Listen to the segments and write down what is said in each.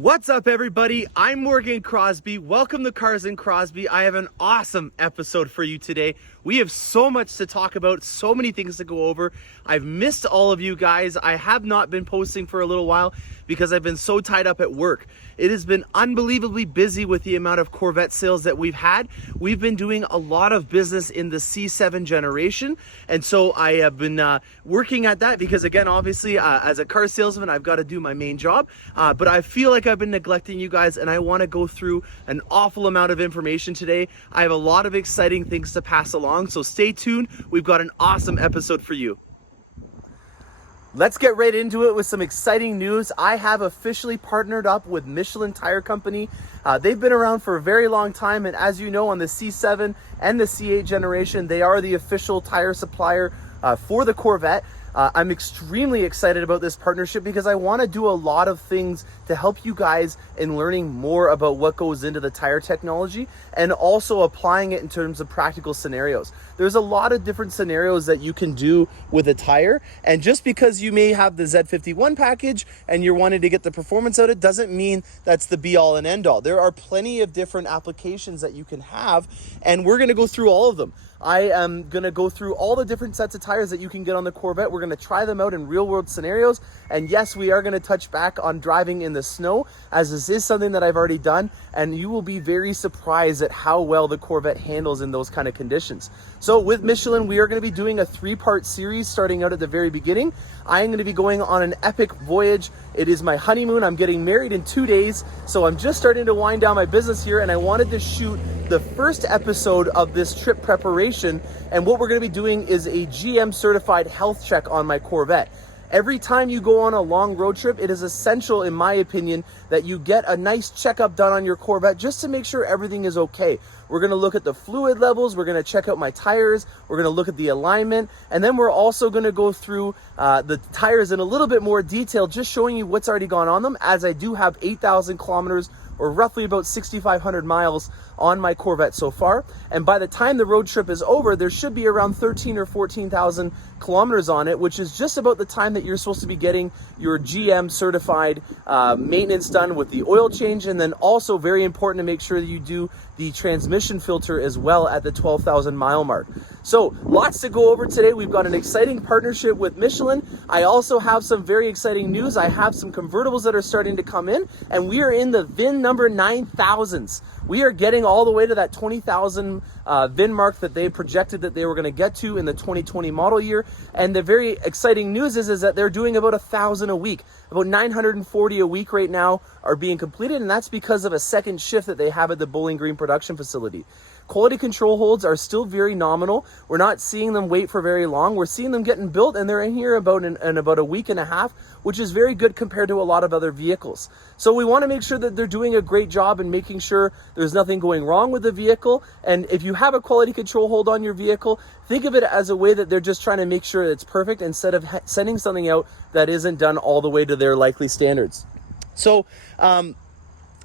What's up, everybody? I'm Morgan Crosbie. Welcome to Cars and Crosbie. I have an awesome episode for you today. We have so much to talk about, so many things to go over. I've missed all of you guys. I have not been posting for a little while because I've been so tied up at work. It has been unbelievably busy with the amount of Corvette sales that we've had. We've been doing a lot of business in the C7 generation, and so I have been working at that because, again, obviously, as a car salesman, I've got to do my main job, but I feel like I've been neglecting you guys, and I want to go through an awful amount of information today. I have a lot of exciting things to pass along, so stay tuned. We've got an awesome episode for you. Let's get right into it with some exciting news. I have officially partnered up with Michelin Tire Company. They've been around for a very long time, and as you know, on the C7 and the C8 generation, they are the official tire supplier for the Corvette. I'm extremely excited about this partnership because I want to do a lot of things to help you guys in learning more about what goes into the tire technology and also applying it in terms of practical scenarios. There's a lot of different scenarios that you can do with a tire, and just because you may have the Z51 package and you're wanting to get the performance out of it doesn't mean that's the be all and end all. There are plenty of different applications that you can have, and we're going to go through all of them. I am going to go through all the different sets of tires that you can get on the Corvette. We're going to try them out in real world scenarios. And yes, we are going to touch back on driving in the snow, as this is something that I've already done. And you will be very surprised at how well the Corvette handles in those kind of conditions. So with Michelin, we are going to be doing a 3-part series starting out at the very beginning. I am going to be going on an epic voyage. It is my honeymoon. I'm getting married in 2 days. So I'm just starting to wind down my business here, and I wanted to shoot the first episode of this trip preparation. And what we're going to be doing is a GM certified health check on my Corvette. Every time you go on a long road trip, it is essential, in my opinion, that you get a nice checkup done on your Corvette just to make sure everything is okay. We're going to look at the fluid levels. We're going to check out my tires. We're going to look at the alignment. And then we're also going to go through the tires in a little bit more detail, just showing you what's already gone on them, as I do have 8,000 kilometers or roughly about 6,500 miles on my Corvette so far. And by the time the road trip is over, there should be around 13 or 14,000 kilometers on it, which is just about the time that you're supposed to be getting your GM certified maintenance done with the oil change. And then also very important to make sure that you do the transmission filter as well at the 12,000 mile mark. So lots to go over today. We've got an exciting partnership with Michelin. I also have some very exciting news. I have some convertibles that are starting to come in, and we are in the VIN number 9,000s. We are getting all the way to that 20,000 VIN mark that they projected that they were going to get to in the 2020 model year. And the very exciting news is that they're doing about 1,000 a week. About 940 a week right now are being completed, and that's because of a second shift that they have at the Bowling Green production facility. Quality control holds are still very nominal. We're not seeing them wait for very long. We're seeing them getting built, and they're in here in about a week and a half, which is very good compared to a lot of other vehicles. So we want to make sure that they're doing a great job in making sure there's nothing going wrong with the vehicle. And if you have a quality control hold on your vehicle, think of it as a way that they're just trying to make sure that it's perfect instead of sending something out that isn't done all the way to their likely standards. So,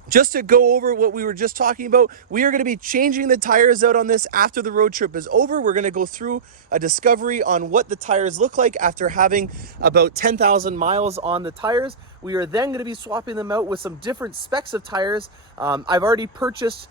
just to go over what we were just talking about, we are going to be changing the tires out on this after the road trip is over. We're going to go through a discovery on what the tires look like after having about 10,000 miles on the tires. We are then going to be swapping them out with some different specs of tires. I've already purchased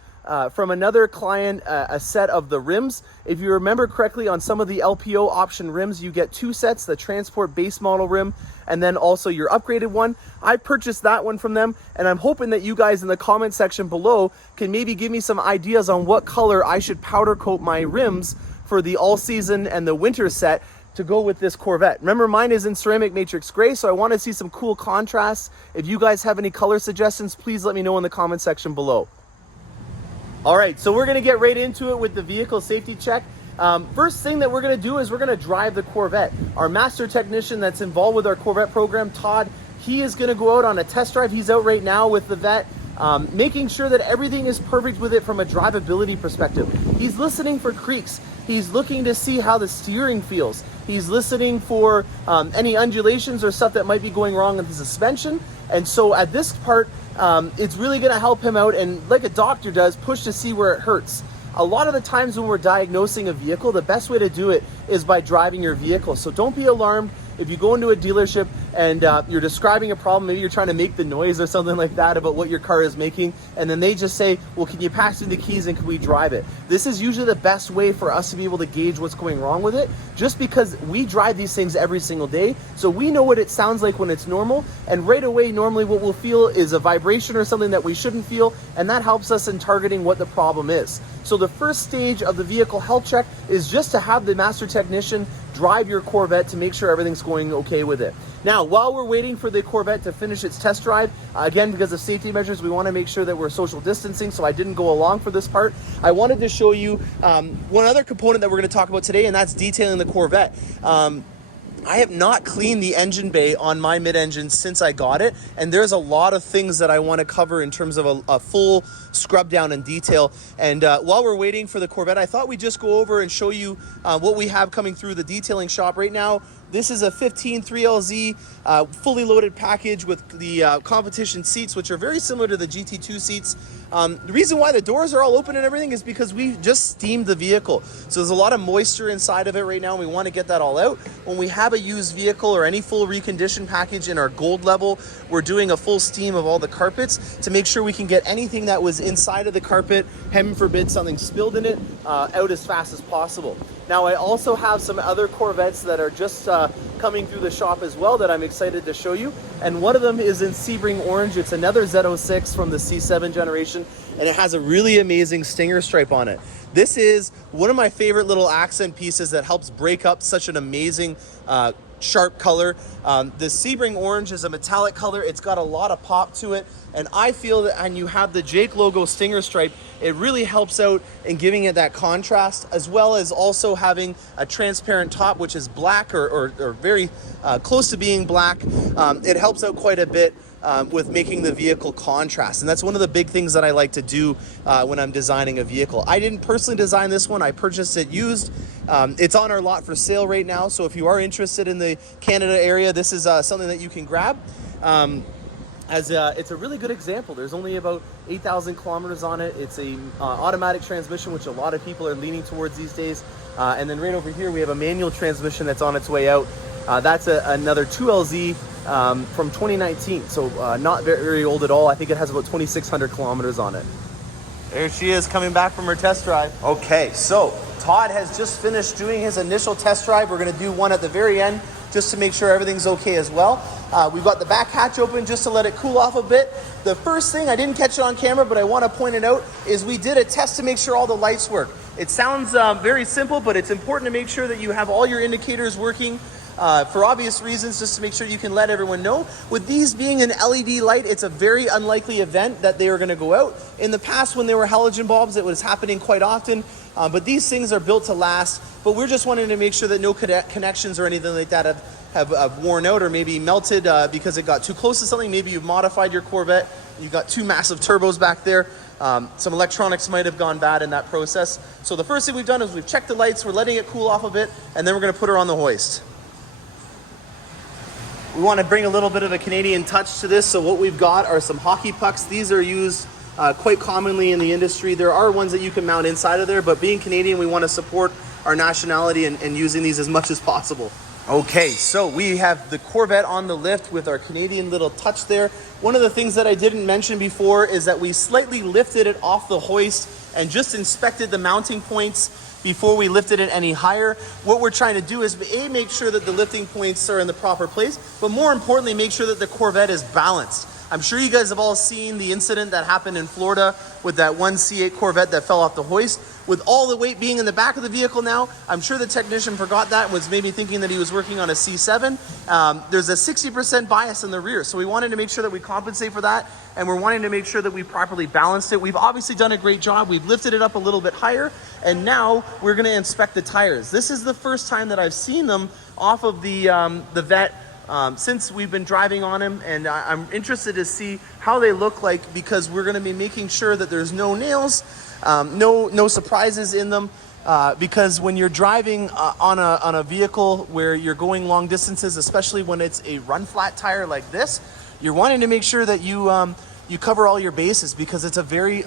from another client a set of the rims. If you remember correctly, on some of the LPO option rims, you get 2 sets, the Transport base model rim and then also your upgraded one. I purchased that one from them, and I'm hoping that you guys in the comment section below can maybe give me some ideas on what color I should powder coat my rims for the all season and the winter set to go with this Corvette. Remember, mine is in ceramic matrix gray, so I want to see some cool contrasts. If you guys have any color suggestions, please let me know in the comment section below. All right, so we're gonna get right into it with the vehicle safety check. First thing that we're gonna do is we're gonna drive the Corvette. Our master technician that's involved with our Corvette program, Todd, he is gonna go out on a test drive. He's out right now with the vet, making sure that everything is perfect with it from a drivability perspective. He's listening for creaks. He's looking to see how the steering feels. He's listening for any undulations or stuff that might be going wrong with the suspension. And so at this part, it's really going to help him out, and like a doctor does, push to see where it hurts. A lot of the times when we're diagnosing a vehicle, the best way to do it is by driving your vehicle. So don't be alarmed if you go into a dealership and you're describing a problem, maybe you're trying to make the noise or something like that about what your car is making, and then they just say, well, can you pass me the keys and can we drive it? This is usually the best way for us to be able to gauge what's going wrong with it, just because we drive these things every single day, so we know what it sounds like when it's normal, and right away normally what we'll feel is a vibration or something that we shouldn't feel, and that helps us in targeting what the problem is. So the first stage of the vehicle health check is just to have the master technician drive your Corvette to make sure everything's going okay with it. Now, while we're waiting for the Corvette to finish its test drive, again, because of safety measures, we want to make sure that we're social distancing, so I didn't go along for this part. I wanted to show you one other component that we're going to talk about today, and that's detailing the Corvette. I have not cleaned the engine bay on my mid-engine since I got it, and there's a lot of things that I want to cover in terms of a full scrub down and detail. And while we're waiting for the Corvette, I thought we'd just go over and show you what we have coming through the detailing shop right now. This is a 15 3LZ fully loaded package with the competition seats, which are very similar to the GT2 seats. The reason why the doors are all open and everything is because we just steamed the vehicle. So there's a lot of moisture inside of it right now, and we want to get that all out. When we have a used vehicle or any full reconditioned package in our gold level, we're doing a full steam of all the carpets to make sure we can get anything that was inside of the carpet, heaven forbid something spilled in it, out as fast as possible. Now, I also have some other Corvettes that are just coming through the shop as well that I'm excited to show you. And one of them is in Sebring Orange. It's another Z06 from the C7 generation, and it has a really amazing stinger stripe on it. This is one of my favorite little accent pieces that helps break up such an amazing sharp color. The Sebring Orange is a metallic color. It's got a lot of pop to it, and I feel that when you have the Jake logo stinger stripe, it really helps out in giving it that contrast, as well as also having a transparent top, which is black or very close to being black. It helps out quite a bit with making the vehicle contrast, and that's one of the big things that I like to do when I'm designing a vehicle. I didn't personally design this one. I purchased it used. It's on our lot for sale right now, so if you are interested in the Canada area, this is something that you can grab. It's a really good example. There's only about 8,000 kilometers on it. It's a automatic transmission, which a lot of people are leaning towards these days. And then right over here, we have a manual transmission that's on its way out. That's another 2LZ from 2019, so not very old at all. I think it has about 2,600 kilometers on it. There she is coming back from her test drive. Okay, so Todd has just finished doing his initial test drive. We're going to do one at the very end just to make sure everything's okay as well. We've got the back hatch open just to let it cool off a bit. The first thing, I didn't catch it on camera, but I want to point it out, is we did a test to make sure all the lights work. It sounds very simple, but it's important to make sure that you have all your indicators working for obvious reasons, just to make sure you can let everyone know. With these being an LED light, it's a very unlikely event that they are going to go out. In the past, when they were halogen bulbs, it was happening quite often, but these things are built to last. But we're just wanting to make sure that no connections or anything like that have worn out or maybe melted because it got too close to something. Maybe you've modified your Corvette, you've got two massive turbos back there. Some electronics might have gone bad in that process. So the first thing we've done is we've checked the lights, we're letting it cool off a bit, and then we're going to put her on the hoist. We want to bring a little bit of a Canadian touch to this, so what we've got are some hockey pucks. These are used quite commonly in the industry. There are ones that you can mount inside of there, but being Canadian, we want to support our nationality and using these as much as possible. Okay, so we have the Corvette on the lift with our Canadian little touch there. One of the things that I didn't mention before is that we slightly lifted it off the hoist and just inspected the mounting points before we lifted it any higher. What we're trying to do is make sure that the lifting points are in the proper place, but more importantly, make sure that the Corvette is balanced. I'm sure you guys have all seen the incident that happened in Florida with that one C8 Corvette that fell off the hoist. With all the weight being in the back of the vehicle now, I'm sure the technician forgot that and was maybe thinking that he was working on a C7. There's a 60% bias in the rear, so we wanted to make sure that we compensate for that, and we're wanting to make sure that we properly balanced it. We've obviously done a great job. We've lifted it up a little bit higher, and now we're going to inspect the tires. This is the first time that I've seen them off of the Vette since we've been driving on him, and I'm interested to see how they look like, because we're going to be making sure that there's no nails, no surprises in them, because when you're driving on a vehicle where you're going long distances, especially when it's a run flat tire like this, you're wanting to make sure that you cover all your bases, because it's a very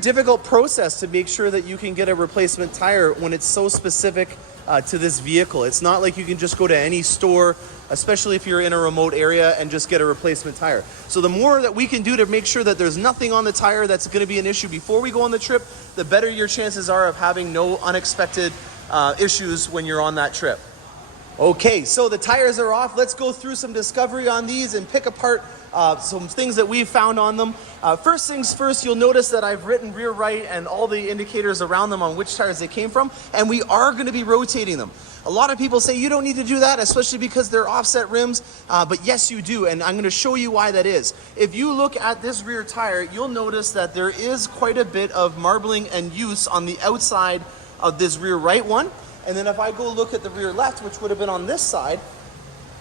difficult process to make sure that you can get a replacement tire when it's so specific to this vehicle. It's not like you can just go to any store, especially if you're in a remote area, and just get a replacement tire. So the more that we can do to make sure that there's nothing on the tire that's going to be an issue before we go on the trip, the better your chances are of having no unexpected issues when you're on that trip. Okay, so the tires are off. Let's go through some discovery on these and pick apart some things that we've found on them. First things first, you'll notice that I've written rear right and all the indicators around them on which tires they came from, and we are going to be rotating them. A lot of people say you don't need to do that, especially because they're offset rims, but yes you do, and I'm going to show you why that is. If you look at this rear tire, you'll notice that there is quite a bit of marbling and use on the outside of this rear right one. And then if I go look at the rear left, which would have been on this side,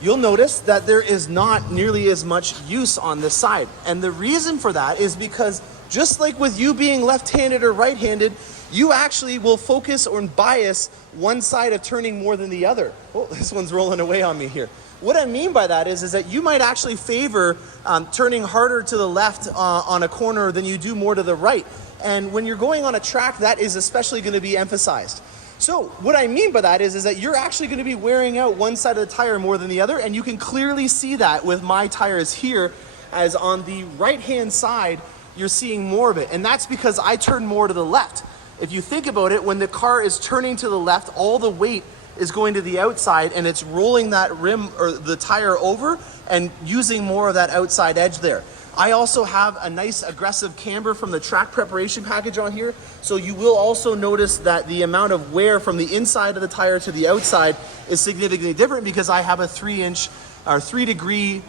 you'll notice that there is not nearly as much use on this side. And the reason for that is because just like with you being left-handed or right-handed, you actually will focus or bias one side of turning more than the other. Oh, this one's rolling away on me here. What I mean by that is that you might actually favor turning harder to the left on a corner than you do more to the right. And when you're going on a track, that is especially going to be emphasized. So what I mean by that is that you're actually going to be wearing out one side of the tire more than the other, and you can clearly see that with my tires here, as on the right-hand side, you're seeing more of it. And that's because I turn more to the left. If you think about it, when the car is turning to the left, all the weight is going to the outside, and it's rolling that rim or the tire over and using more of that outside edge there. I also have a nice aggressive camber from the track preparation package on here. So you will also notice that the amount of wear from the inside of the tire to the outside is significantly different because I have a 3 degree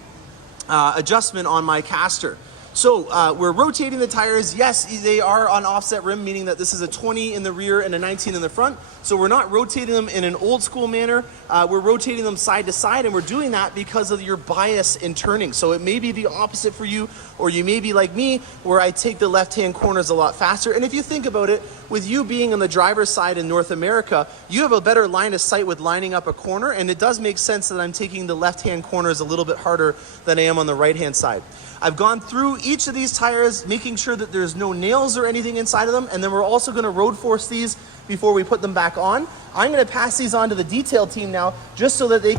adjustment on my caster. So we're rotating the tires. Yes, they are on offset rim, meaning that this is a 20 in the rear and a 19 in the front. So we're not rotating them in an old school manner. We're rotating them side to side, and we're doing that because of your bias in turning. So it may be the opposite for you, or you may be like me, where I take the left-hand corners a lot faster. And if you think about it, with you being on the driver's side in North America, you have a better line of sight with lining up a corner, and it does make sense that I'm taking the left-hand corners a little bit harder than I am on the right-hand side. I've gone through each of these tires, making sure that there's no nails or anything inside of them, and then we're also going to road force these before we put them back on. I'm going to pass these on to the detail team now, just so that they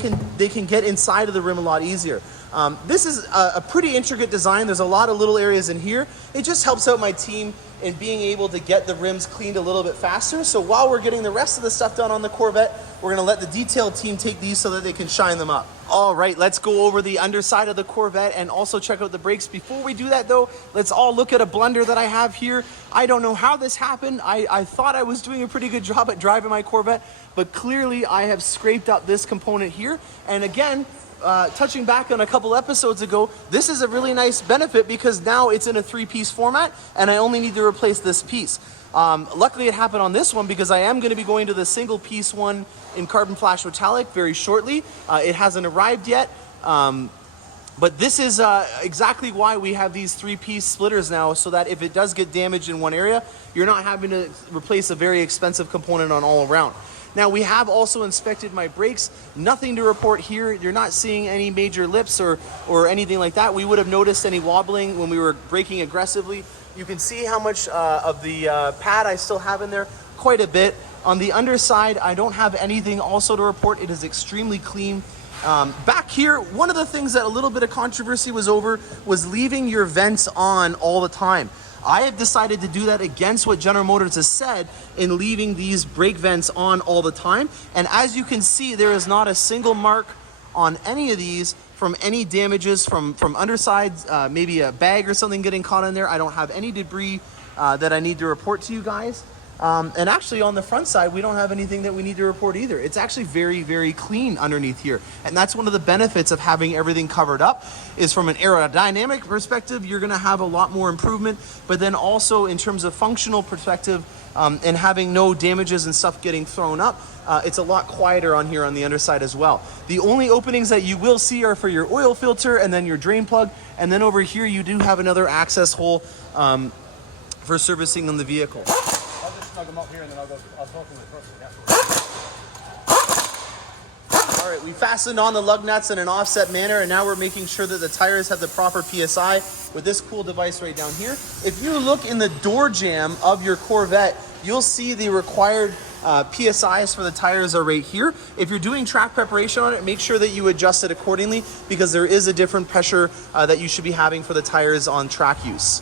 can get inside of the rim a lot easier. This is a pretty intricate design. There's a lot of little areas in here. It just helps out my team in being able to get the rims cleaned a little bit faster. So while we're getting the rest of the stuff done on the Corvette, we're going to let the detail team take these so that they can shine them up. All right, let's go over the underside of the Corvette and also check out the brakes. Before we do that though, let's all look at a blunder that I have here. I don't know how this happened. I thought I was doing a pretty good job at driving my Corvette, but clearly I have scraped up this component here. And again, touching back on a couple episodes ago, this is a really nice benefit because now it's in a 3-piece format and I only need to replace this piece. Luckily it happened on this one because I am going to be going to the single piece one in carbon flash metallic very shortly. It hasn't arrived yet, but this is exactly why we have these 3-piece splitters now, so that if it does get damaged in one area, you're not having to replace a very expensive component on all around. Now we have also inspected my brakes. Nothing to report here. You're not seeing any major lips or anything like that. We would have noticed any wobbling when we were braking aggressively. You can see how much of the pad I still have in there, quite a bit. On the underside, I don't have anything also to report. It is extremely clean. Back here, one of the things that a little bit of controversy was over was leaving your vents on all the time. I have decided to do that against what General Motors has said in leaving these brake vents on all the time. And as you can see, there is not a single mark on any of these from any damages from undersides, maybe a bag or something getting caught in there. I don't have any debris that I need to report to you guys. And actually on the front side, we don't have anything that we need to report either. It's actually very, very clean underneath here. And that's one of the benefits of having everything covered up, is from an aerodynamic perspective, you're gonna have a lot more improvement, but then also in terms of functional perspective, and having no damages and stuff getting thrown up, it's a lot quieter on here on the underside as well. The only openings that you will see are for your oil filter and then your drain plug. And then over here, you do have another access hole for servicing on the vehicle. Them up here and then I'll talk to them first. Yeah. All right, we fastened on the lug nuts in an offset manner, and now we're making sure that the tires have the proper PSI with this cool device right down here. If you look in the door jamb of your Corvette, you'll see the required PSIs for the tires are right here. If you're doing track preparation on it, make sure that you adjust it accordingly because there is a different pressure that you should be having for the tires on track use.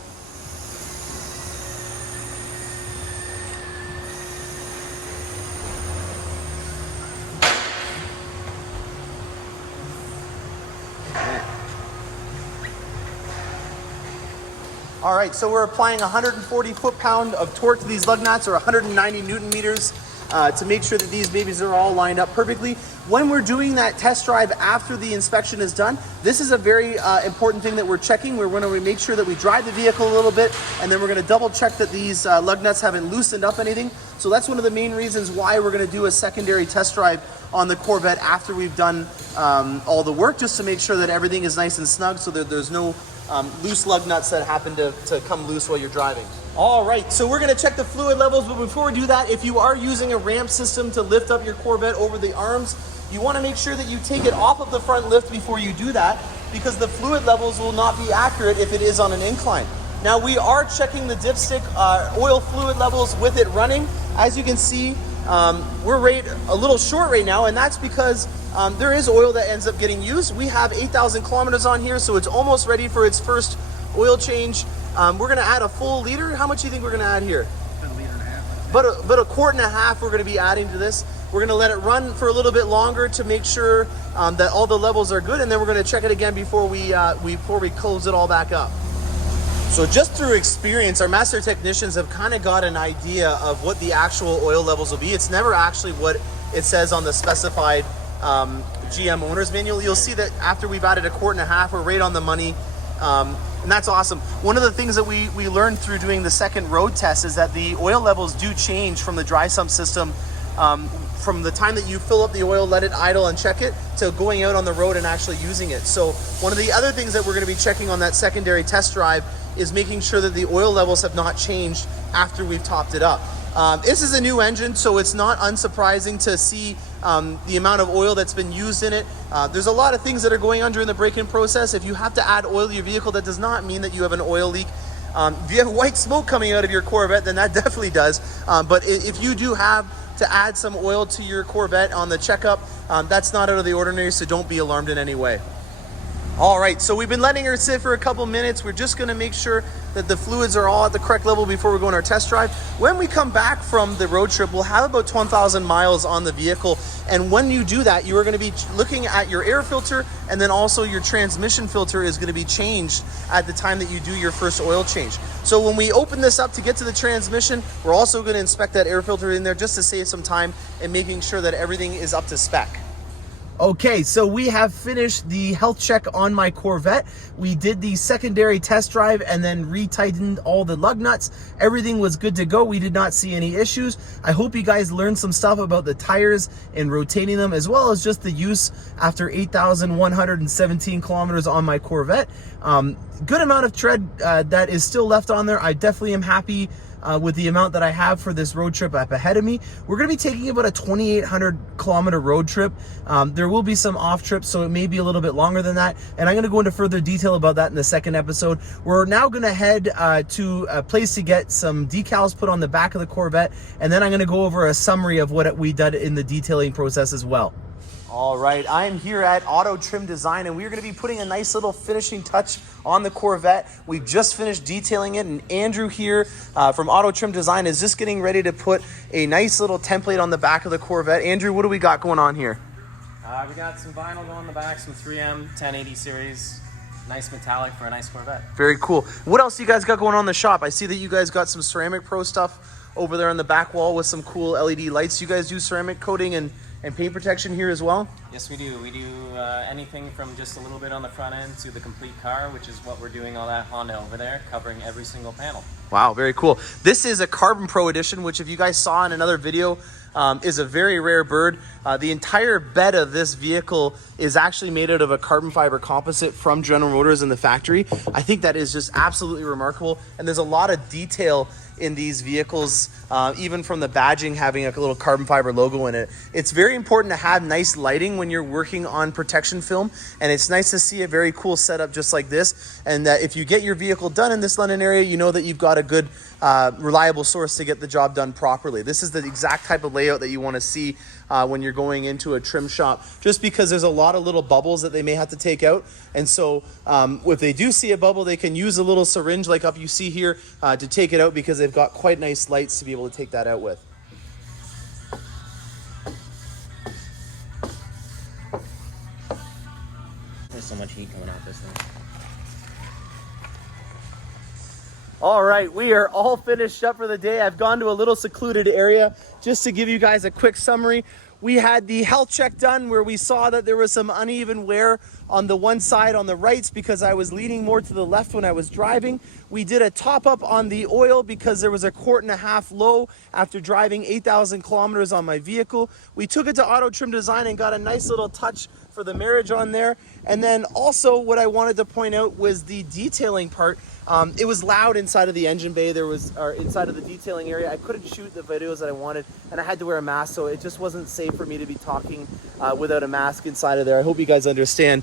All right, so we're applying 140 foot-pound of torque to these lug nuts, or 190 Newton meters, to make sure that these babies are all lined up perfectly. When we're doing that test drive after the inspection is done, this is a very important thing that we're checking. We're going to make sure that we drive the vehicle a little bit, and then we're going to double check that these lug nuts haven't loosened up anything. So that's one of the main reasons why we're going to do a secondary test drive on the Corvette after we've done all the work, just to make sure that everything is nice and snug so that there's no loose lug nuts that happen to come loose while you're driving. All right, so we're gonna check the fluid levels, but before we do that, if you are using a ramp system to lift up your Corvette over the arms, you wanna make sure that you take it off of the front lift before you do that, because the fluid levels will not be accurate if it is on an incline. Now, we are checking the dipstick oil fluid levels with it running. As you can see, we're a little short right now, and that's because there is oil that ends up getting used. We have 8,000 kilometers on here, so it's almost ready for its first oil change. We're gonna add a full liter. How much do you think we're gonna add here? About 1.5 liters. But a quart and a half we're gonna be adding to this. We're gonna let it run for a little bit longer to make sure that all the levels are good, and then we're gonna check it again before we close it all back up. So just through experience, our master technicians have kind of got an idea of what the actual oil levels will be. It's never actually what it says on the specified GM owner's manual. You'll see that after we've added a quart and a half, we're right on the money, and that's awesome. One of the things that we learned through doing the second road test is that the oil levels do change from the dry sump system from the time that you fill up the oil, let it idle and check it, to going out on the road and actually using it. So one of the other things that we're going to be checking on that secondary test drive is making sure that the oil levels have not changed after we've topped it up. This is a new engine, so it's not unsurprising to see the amount of oil that's been used in it. There's a lot of things that are going on during the break-in process. If you have to add oil to your vehicle, that does not mean that you have an oil leak. If you have white smoke coming out of your Corvette, then that definitely does. But if you do have to add some oil to your Corvette on the checkup, that's not out of the ordinary, so don't be alarmed in any way. All right, so we've been letting her sit for a couple minutes. We're just gonna make sure that the fluids are all at the correct level before we go on our test drive. When we come back from the road trip, we'll have about 20,000 miles on the vehicle. And when you do that, you are gonna be looking at your air filter, and then also your transmission filter is gonna be changed at the time that you do your first oil change. So when we open this up to get to the transmission, we're also gonna inspect that air filter in there just to save some time and making sure that everything is up to spec. Okay, so we have finished the health check on my Corvette. We did the secondary test drive and then retightened all the lug nuts. Everything was good to go. We did not see any issues. I hope you guys learned some stuff about the tires and rotating them, as well as just the use after 8,117 kilometers on my Corvette. Good amount of tread that is still left on there. I definitely am happy with the amount that I have for this road trip up ahead of me. We're going to be taking about a 2,800 kilometer road trip. There will be some off trips, so it may be a little bit longer than that, and I'm going to go into further detail about that in the second episode. We're now going to head to a place to get some decals put on the back of the Corvette, and then I'm going to go over a summary of what we did in the detailing process as well. All right, I am here at Auto Trim Design, and we're going to be putting a nice little finishing touch on the Corvette. We've just finished detailing it, and Andrew here from Auto Trim Design is just getting ready to put a nice little template on the back of the Corvette. Andrew, what do we got going on here? We got some vinyl going on the back, some 3M 1080 series. Nice metallic for a nice Corvette. Very cool. What else do you guys got going on in the shop? I see that you guys got some Ceramic Pro stuff over there on the back wall with some cool LED lights. You guys do ceramic coating and paint protection here as well? Yes, we do. We do anything from just a little bit on the front end to the complete car, which is what we're doing on that Honda over there, covering every single panel. Wow, very cool. This is a Carbon Pro edition, which if you guys saw in another video, is a very rare bird. The entire bed of this vehicle is actually made out of a carbon fiber composite from General Motors in the factory. I think that is just absolutely remarkable, and there's a lot of detail in these vehicles, even from the badging having a little carbon fiber logo in it. It's very important to have nice lighting when you're working on protection film, and it's nice to see a very cool setup just like this, and that if you get your vehicle done in this London area, you know that you've got a good reliable source to get the job done properly. This is the exact type of layout that you want to see when you're going into a trim shop, just because there's a lot of little bubbles that they may have to take out. And so if they do see a bubble, they can use a little syringe like up you see here to take it out, because they've got quite nice lights to be able to take that out with. There's so much heat coming out this thing. All right, we are all finished up for the day. I've gone to a little secluded area just to give you guys a quick summary. We had the health check done where we saw that there was some uneven wear on the one side on the rights because I was leaning more to the left when I was driving. We did a top up on the oil because there was a 1.5 quart low after driving 8,000 kilometers on my vehicle. We took it to Auto Trim Design and got a nice little touch for the marriage on there. And then also what I wanted to point out was the detailing part. It was loud inside of the engine bay. Or inside of the detailing area. I couldn't shoot the videos that I wanted, and I had to wear a mask, so it just wasn't safe for me to be talking without a mask inside of there. I hope you guys understand.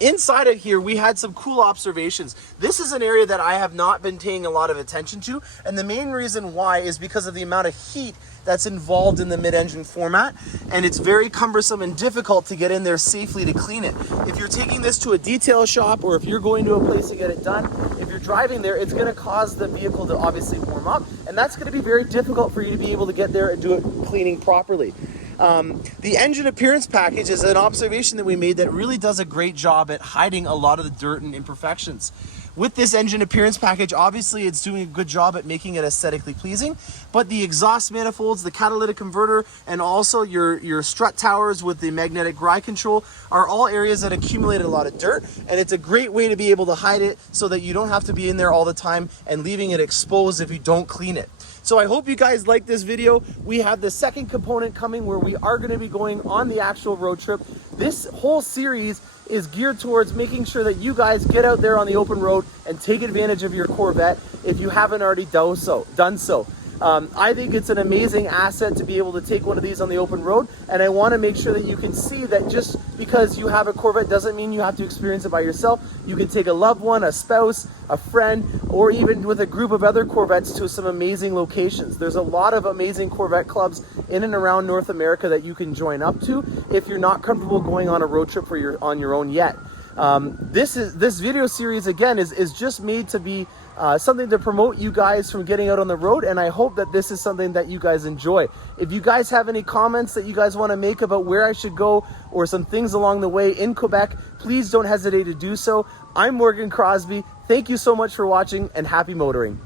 Inside of here, we had some cool observations. This is an area that I have not been paying a lot of attention to, and the main reason why is because of the amount of heat that's involved in the mid-engine format, and it's very cumbersome and difficult to get in there safely to clean it. If you're taking this to a detail shop, or if you're going to a place to get it done, if you're driving there, it's going to cause the vehicle to obviously warm up, and that's going to be very difficult for you to be able to get there and do it cleaning properly. The engine appearance package is an observation that we made that really does a great job at hiding a lot of the dirt and imperfections. With this engine appearance package, obviously it's doing a good job at making it aesthetically pleasing, but the exhaust manifolds, the catalytic converter, and also your strut towers with the magnetic ride control are all areas that accumulate a lot of dirt, and it's a great way to be able to hide it so that you don't have to be in there all the time and leaving it exposed if you don't clean it. So I hope you guys like this video. We have the second component coming where we are going to be going on the actual road trip. This whole series is geared towards making sure that you guys get out there on the open road and take advantage of your Corvette if you haven't already done so. I think it's an amazing asset to be able to take one of these on the open road, and I want to make sure that you can see that just because you have a Corvette doesn't mean you have to experience it by yourself. You can take a loved one, a spouse, a friend, or even with a group of other Corvettes to some amazing locations. There's a lot of amazing Corvette clubs in and around North America that you can join up to if you're not comfortable going on a road trip on your own yet. This video series again is just made to be something to promote you guys from getting out on the road, and I hope that this is something that you guys enjoy. If you guys have any comments that you guys want to make about where I should go or some things along the way in Quebec, please don't hesitate to do so. I'm Morgan Crosbie. Thank you so much for watching, and happy motoring.